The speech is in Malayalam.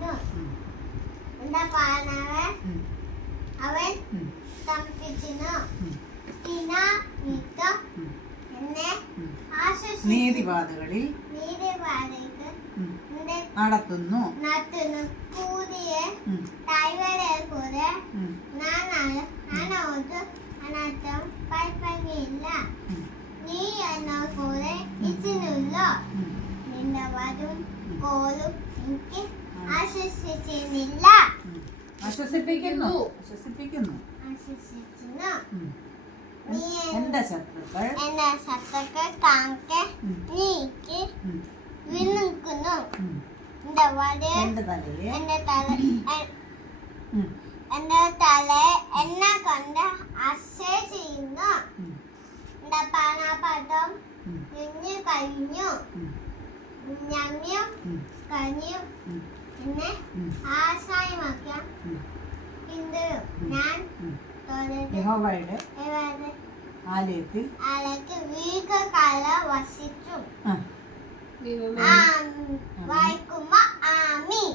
ചെയ്യുന്നു. എന്റെ പാനവെ അവൻ തമ്പിച്ചിരുന്നു. എന്നെ നീതിപാതകളിൽ നടത്തുന്നു. പുതിയ ടൈവരെ പോലെ ഞാനോട് അനർത്ഥം പൈപ്പങ്ങില്ല. നീ എന്നെ പോലെ ഇച്ചില്ല. നിന്റെ വരും പോലും എനിക്ക് ആശ്വസിക്കുന്നില്ല. ആശ്വസിപ്പിക്കുന്നു. എന്റെ ശത്രുക്കൾ നീക്ക് വിളിക്കുന്നു. എന്റെ തല എന്നെ കൊണ്ട് അസേ ചെയ്യുന്നു. എന്റെ പാനാപാത്രം കഴിഞ്ഞു. ഞങ്ങും കഞ്ഞിയും എന്നെ ആശയമാക്കാൻ പിന്തുടരും. ഞാൻ യഹോവയുടെ ആലയത്തിൽ വീക്കകാലം വസിച്ചു. വായിക്കുമ്പോ ആമീൻ.